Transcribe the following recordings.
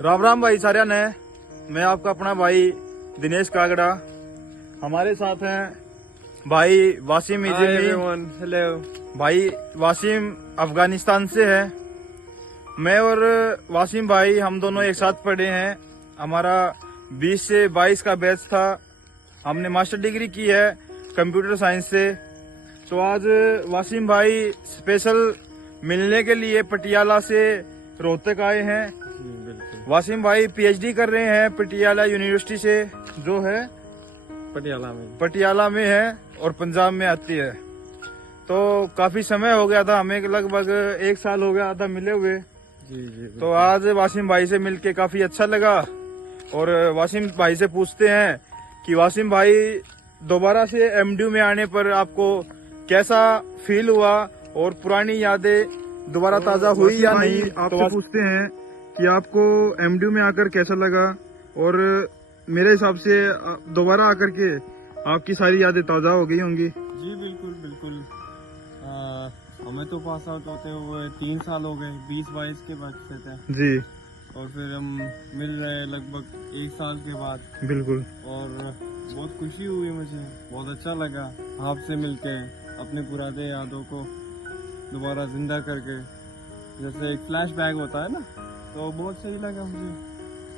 राम राम भाई सारिया ने। मैं आपका अपना भाई दिनेश कागड़ा। हमारे साथ हैं भाई वासिम इजमी। हेलो भाई वासिम अफगानिस्तान से है। मैं और वासिम भाई हम दोनों एक साथ पढ़े हैं। हमारा 20 से 22 का बैच था। हमने मास्टर डिग्री की है कंप्यूटर साइंस से। तो आज वासिम भाई स्पेशल मिलने के लिए पटियाला से रोहतक आए हैं। बिल्कुल। वासिम भाई पीएचडी कर रहे हैं पटियाला यूनिवर्सिटी से, जो है पटियाला में है और पंजाब में आती है। तो काफी समय हो गया था, हमें लगभग 1 साल हो गया था मिले हुए। जी तो आज वासिम भाई से मिलके काफी अच्छा लगा। और वासिम भाई से पूछते हैं कि वासिम भाई दोबारा से एमडीयू में आने पर आपको कैसा फील हुआ और पुरानी यादें दोबारा ताजा हुई या नहीं। आपसे पूछते हैं कि आपको एमडीयू में आकर कैसा लगा, और मेरे हिसाब से दोबारा आकर के आपकी सारी यादें ताजा हो गई होंगी। जी बिल्कुल बिल्कुल। हमें तो पास आउट होते हुए 3 साल हो गए, 20-22 के बाद से थे जी। और फिर हम मिल रहे हैं लगभग 1 साल के बाद। बिल्कुल। और बहुत खुशी हुई, मुझे बहुत अच्छा लगा आपसे मिलके, अपने पुराने यादों को दोबारा जिंदा करके, जैसे एक फ्लैशबैक होता है ना, तो बहुत सही लगा मुझे।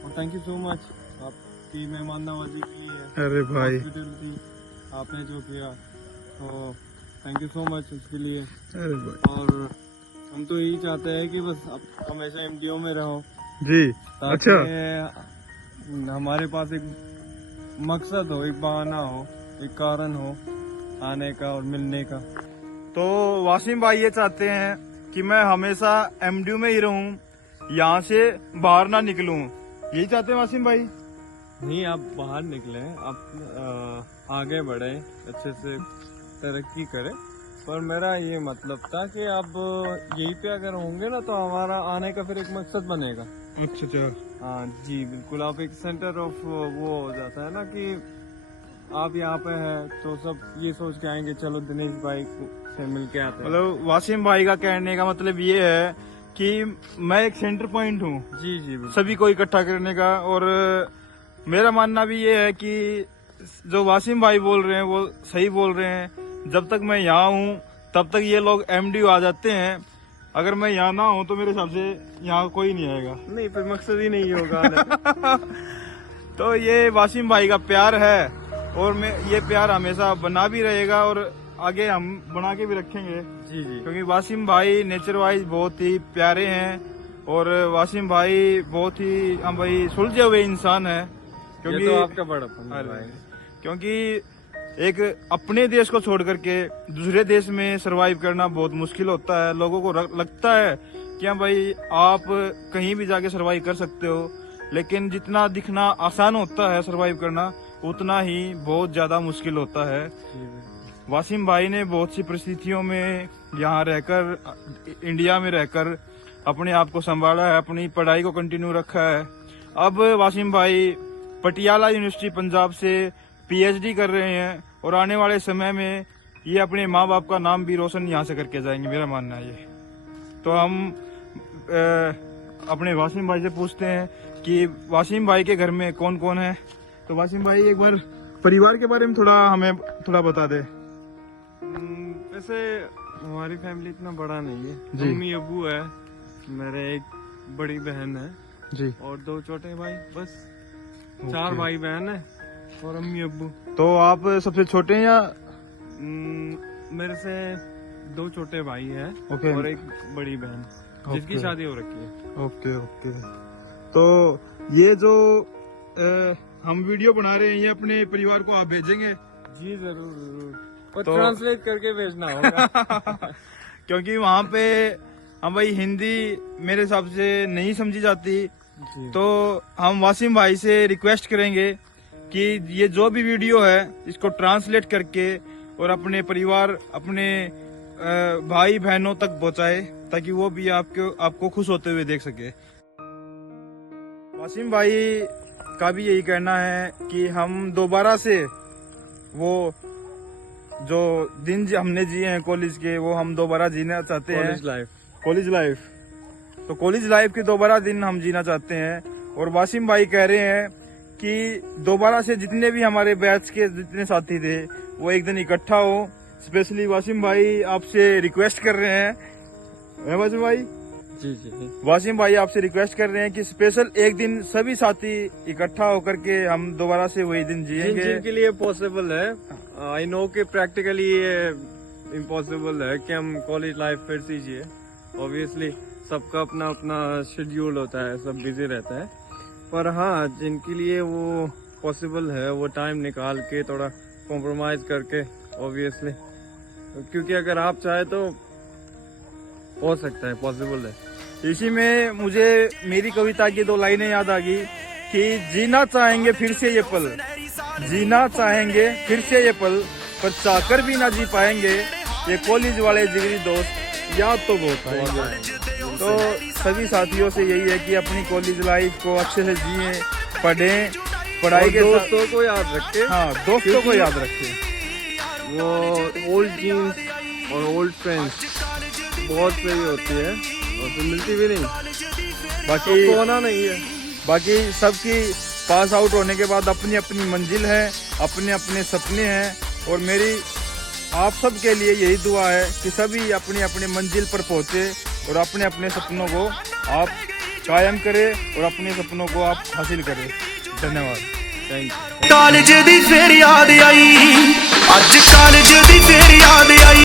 और थैंक यू सो मच आपकी मेहमान नवाजी के लिए। अरे भाई हॉस्पिटैलिटी आपने जो किया, तो थैंक यू सो मच उसके लिए। अरे भाई और हम तो यही चाहते हैं कि बस आप हमेशा एमडीओ में रहो जी। ताकि अच्छा, हमारे पास एक मकसद हो, एक बहाना हो, एक कारण हो आने का और मिलने का। तो वासिम भाई ये चाहते हैं कि मैं हमेशा एमडीयू में ही रहूं, यहाँ से बाहर ना निकलूं। यही चाहते हैं वासिम भाई। नहीं, आप बाहर निकले, आप आगे बढ़े, अच्छे से तरक्की करें। पर मेरा ये मतलब था कि आप यहीं पे अगर होंगे ना तो हमारा आने का फिर एक मकसद बनेगा। अच्छा अच्छा। हाँ जी बिल्कुल। आप एक सेंटर ऑफ वो हो जाता है ना कि आप यहाँ पे हैं तो सब ये सोच के आएंगे चलो दिनेश भाई से मिल के आते हैं। मतलब वासिम भाई का कहने का मतलब ये है कि मैं एक सेंटर पॉइंट हूँ जी जी बिल्कुल। सभी को इकट्ठा करने का। और मेरा मानना भी ये है कि जो वासिम भाई बोल रहे हैं वो सही बोल रहे हैं। जब तक मैं यहाँ हूँ तब तक ये लोग एमडीयू आ जाते हैं। अगर मैं यहाँ ना हूँ तो मेरे हिसाब से यहाँ कोई नहीं आएगा। नहीं, फिर मकसद ही नहीं होगा। तो ये वासिम भाई का प्यार है और मैं ये प्यार हमेशा बना भी रहेगा और आगे हम बना के भी रखेंगे। जी जी। क्योंकि वासिम भाई नेचर वाइज बहुत ही प्यारे हैं और वासिम भाई बहुत ही हम भाई सुलझे हुए इंसान है। क्योंकि ये तो आपका बड़ापन है भाई। क्योंकि एक अपने देश को छोड़ करके दूसरे देश में सरवाइव करना बहुत मुश्किल होता है। लोगों को लगता है कि हाँ भाई आप कहीं भी जाके सरवाइव कर सकते हो, लेकिन जितना दिखना आसान होता है सरवाइव करना, उतना ही बहुत ज्यादा मुश्किल होता है। वासिम भाई ने बहुत सी परिस्थितियों में यहाँ रहकर, इंडिया में रहकर अपने आप को संभाला है, अपनी पढ़ाई को कंटिन्यू रखा है। अब वासिम भाई पटियाला यूनिवर्सिटी पंजाब से पीएचडी कर रहे हैं और आने वाले समय में ये अपने माँ बाप का नाम भी रोशन यहाँ से करके जाएंगे, मेरा मानना है ये। तो हम अपने वासिम भाई से पूछते हैं कि वासिम भाई के घर में कौन कौन है। तो वासिम भाई एक बार परिवार के बारे में हमें थोड़ा बता दे। वैसे हमारी फैमिली इतना बड़ा नहीं है। जी। मम्मी अबू है, मेरे एक बड़ी बहन है जी और 2 छोटे भाई, बस 4 भाई बहन है और अम्मी अब्बू। तो आप सबसे छोटे हैं या? मेरे से 2 छोटे भाई हैं ओके। और एक बड़ी बहन जिसकी ओके। शादी हो रखी है। Okay okay. तो ये जो हम वीडियो बना रहे हैं ये अपने परिवार को आप भेजेंगे? जी जरूर जरूर, और तो ट्रांसलेट करके भेजना होगा। क्योंकि वहाँ पे हम भाई हिंदी मेरे हिसाब से नहीं समझी जाती। जी। तो हम वासिम भाई से रिक्वेस्ट करेंगे कि ये जो भी वीडियो है इसको ट्रांसलेट करके और अपने परिवार, अपने भाई बहनों तक पहुंचाए ताकि वो भी आपको खुश होते हुए देख सके। वासिम भाई का भी यही कहना है कि हम दोबारा से वो जो दिन हमने जिए हैं कॉलेज के, वो हम दोबारा जीना चाहते हैं। College life. कॉलेज लाइफ, तो कॉलेज लाइफ के दोबारा दिन हम जीना चाहते हैं। और वासिम भाई कह रहे हैं कि दोबारा से जितने भी हमारे बैच के जितने साथी थे वो एक दिन इकट्ठा हो। स्पेशली वासिम भाई आपसे रिक्वेस्ट कर रहे हैं, वासिम भाई? जी जी वासिम भाई आपसे रिक्वेस्ट कर रहे हैं कि स्पेशल एक दिन सभी साथी इकट्ठा होकर के हम दोबारा से वही दिन जिएंगे। जिनके लिए पॉसिबल है, आई नो कि प्रैक्टिकली ये इम्पॉसिबल है कि हम कॉलेज लाइफ फिर से जिए। ऑब्वियसली सबका अपना अपना शेड्यूल होता है, सब बिजी रहता है, पर हाँ जिनके लिए वो पॉसिबल है वो टाइम निकाल के थोड़ा कॉम्प्रोमाइज करके, ऑब्वियसली क्योंकि अगर आप चाहे तो हो सकता है, पॉसिबल है। इसी में मुझे मेरी कविता की 2 लाइनें याद आ गई कि जीना चाहेंगे फिर से ये पल, जीना चाहेंगे फिर से ये पल, पर चाहकर भी ना जी पाएंगे, ये कॉलेज वाले जिगरी दोस्त याद तो बहुत आएंगे। तो सभी साथियों से यही है कि अपनी कॉलेज लाइफ को अच्छे से जिए, पढ़ें, पढ़ाई के दोस्तों को याद रखें। हाँ, दोस्तों को याद रखें। वो ओल्ड जीन्स और ओल्ड फ्रेंड्स बहुत सही होती है और फिर मिलती भी नहीं, बाकी तो होना नहीं है। बाकी सबकी पास आउट होने के बाद अपनी अपनी मंजिल है, अपने अपने सपने हैं, और मेरी आप सब के लिए यही दुआ है कि सभी अपनी अपनी मंजिल पर पहुंचे और अपने अपने सपनों को आप कायम करें और अपने सपनों को आप हासिल करें। धन्यवाद, थैंक यू। कालेज दी फिर याद आई, अज कालेज दी फिर याद आई।